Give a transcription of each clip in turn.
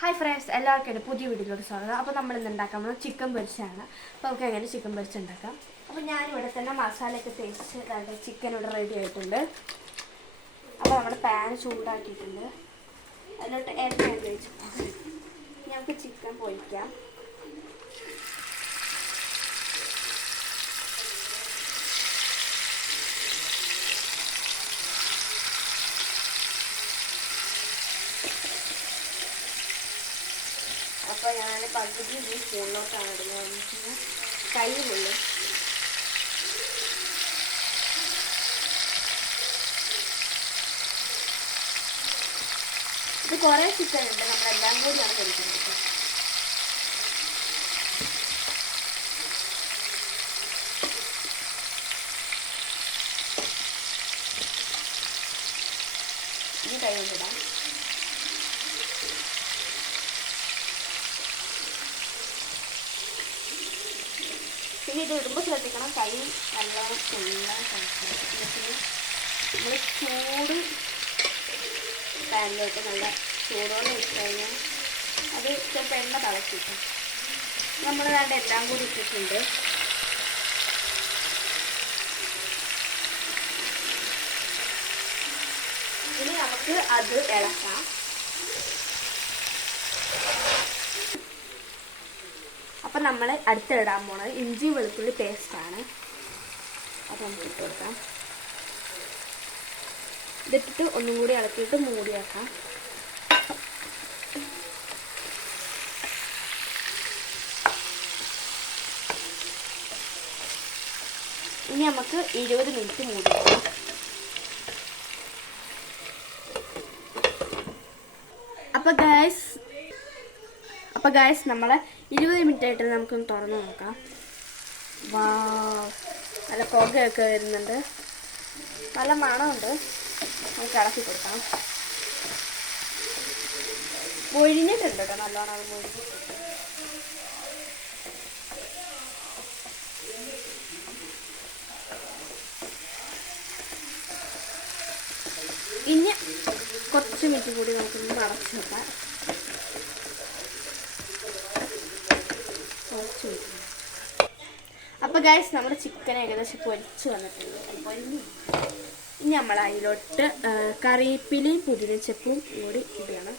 Hi friends, എല്ലാവർക്കും എൻ്റെ പുതിയ വീഡിയോയിലോട്ട് സ്വാഗതം. അപ്പോൾ നമ്മൾ ഇന്ന് ഉണ്ടാക്കാൻ പോകുന്നത് ചിക്കൻ പൊരിച്ചതാണ്. അപ്പോൾ നമുക്ക് എങ്ങനെ ചിക്കൻ പൊരിച്ചുണ്ടാക്കാം. അപ്പോൾ ഞാനിവിടെ തന്നെ മസാലയൊക്കെ തേച്ച് ചിക്കൻ ഇവിടെ റെഡി ആയിട്ടുണ്ട്. അപ്പോൾ നമ്മുടെ പാൻ ചൂടാക്കിയിട്ടുണ്ട്. അതിലോട്ട് എണ്ണ ഉപയോഗിച്ച് ഞങ്ങൾക്ക് ചിക്കൻ പൊരിക്കാം. അപ്പോൾ ഞാൻ പകുതി ഈ സ്പൂണിലോട്ടാണ് ഇടുന്നത്. കയ്യിലുള്ളു. ഇത് കുറേ ചിക്കൻ ഉണ്ട്, നമ്മളെല്ലാം കൂടിയാണ് പൊരിക്കുന്നത്. ഇനി കൈ കൊണ്ടിടാം. പിന്നെ ഇത് ഇടുമ്പോൾ ശ്രദ്ധിക്കണം, കൈ നല്ലോണം കൊള്ളാൻ ശ്രമിക്കണം. നമ്മൾ ചൂട് പാനിലോട്ട് നല്ല ചൂടോടെ ഇട്ട് കഴിഞ്ഞാൽ അത് ചിലപ്പോൾ എണ്ണ തിളച്ചിട്ടും നമ്മൾ വേണ്ട എല്ലാം കൂടി ഇട്ടിട്ടുണ്ട്. ഇനി നമുക്ക് അത് ഇളക്കാം. അപ്പം നമ്മൾ അടുത്തിടാൻ പോണത് ഇഞ്ചി വെളുത്തുള്ളി പേസ്റ്റാണ്. അത് നമുക്ക് ഇട്ട് കൊടുക്കാം. ഇതിട്ടിട്ട് ഒന്നും കൂടി ഇളക്കിയിട്ട് മൂടി വെക്കാം. ഇനി നമുക്ക് 20 മിനിറ്റ് മൂടി വെക്കാം. അപ്പോൾ ഗൈസ് നമ്മൾ 20 മിനിറ്റ് ആയിട്ട് നമുക്കൊന്ന് തുറന്ന് നോക്കാം. നല്ല പുകയൊക്കെ വരുന്നുണ്ട്, നല്ല മണമുണ്ട്. നമുക്ക് ഇളക്കി കൊടുക്കാം. മൊഴിഞ്ഞിട്ടുണ്ട് കേട്ടോ, നല്ലോണം അത് മൊഴിഞ്ഞിട്ടുണ്ട്. ഇനി കുറച്ച് മിനിറ്റ് കൂടി നമുക്കൊന്ന് അടച്ചു വെക്കാം. അപ്പോൾ ഗൈസ് നമ്മുടെ ചിക്കൻ ഏകദേശം പൊരിച്ച് വന്നിട്ടുണ്ട്. ഇനി നമ്മൾ അതിലോട്ട് കറിവേപ്പിലയും പുതിനച്ചപ്പും കൂടി ഇടണം.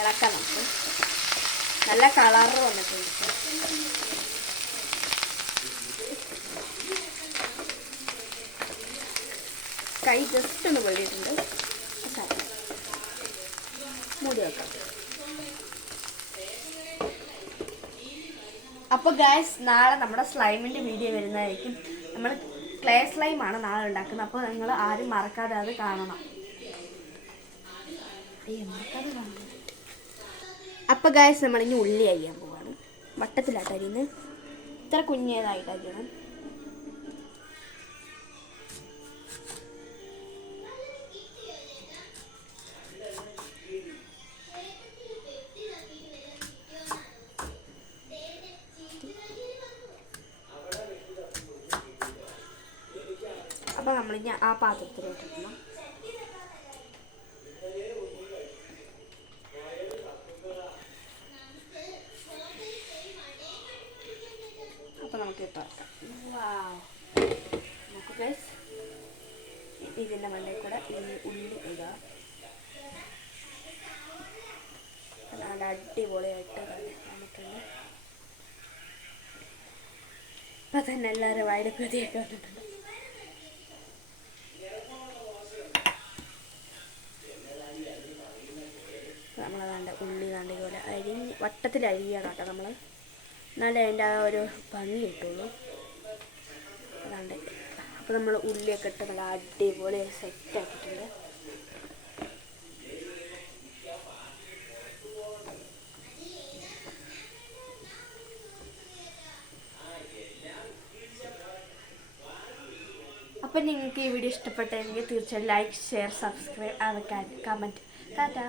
ഇളക്കാം. നമുക്ക് നല്ല കളറ് വന്നിട്ടുണ്ട്. കൈ ജസ്റ്റ് ഒന്ന് പൊള്ളിയിട്ടുണ്ട്. മൂടി വെക്കാം. അപ്പോൾ ഗൈസ് നാളെ നമ്മുടെ സ്ലൈമിൻ്റെ വീഡിയോ വരുന്നതായിരിക്കും. നമ്മൾ ക്ലേ സ്ലൈമാണ് നാളെ ഉണ്ടാക്കുന്നത്. അപ്പോൾ നിങ്ങൾ ആരും മറക്കാതെ അത് കാണണം. അപ്പോൾ ഗൈസ് നമ്മളിനി ഉള്ളി അരിയാൻ പോവാണ്. വട്ടത്തിലാട്ട് അരിയുന്നത്. ഇത്ര കുഞ്ഞേതായിട്ട് അരിയണം. അപ്പോൾ നമ്മളിനി ആ പാത്രത്തിലോട്ട് ഇടണം. അപ്പോൾ നമുക്ക് ഇട്ട് വെക്കാം. നമുക്ക് ഗൈസ് ഇതിൻ്റെ മണ്ടയിൽ കൂടെ ഉള്ളി ഇടുക. നല്ല അടിപൊളിയായിട്ട് വന്നിട്ടുണ്ട്. അപ്പം തന്നെ എല്ലാവരും വായിൽ പ്രതിയൊക്കെ വന്നിട്ടുണ്ട്. നമ്മളതാണ്ട് ഉള്ളി താണ്ട് ഇതുപോലെ വട്ടത്തിൽ അരിയണം കേട്ടോ നമ്മൾ, എന്നാലേ അതിൻ്റെ ആ ഒരു ഭംഗി കിട്ടുള്ളൂ. അതാണ്ട് അപ്പോൾ നമ്മൾ ഉള്ളിയൊക്കെ ഇട്ട് നല്ല അടിപൊളി സെറ്റാക്കിയിട്ടുണ്ട്. അപ്പം നിങ്ങൾക്ക് ഈ വീഡിയോ ഇഷ്ടപ്പെട്ടെങ്കിൽ തീർച്ചയായും like, share, subscribe, comment. Tata.